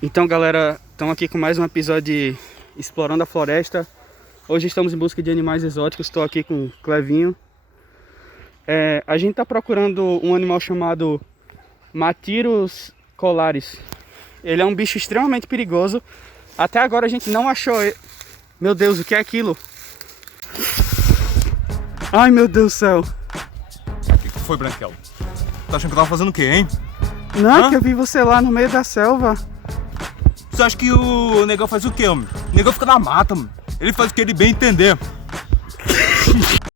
Então, galera, estamos aqui com mais um episódio de Explorando a Floresta. Hoje estamos em busca de animais exóticos. Estou aqui com o Clevinho. A gente está procurando um animal chamado Matyrus colaris. Ele é um bicho extremamente perigoso. Até agora a gente não achou ele. Meu Deus, o que é aquilo? Ai, meu Deus do céu. O que foi, Branquelo? Tá achando que eu tava fazendo o quê, hein? Não, é que eu vi você lá no meio da selva. Você acha que o negão faz o quê, homem? O negão fica na mata, mano. Ele faz o que ele bem entender.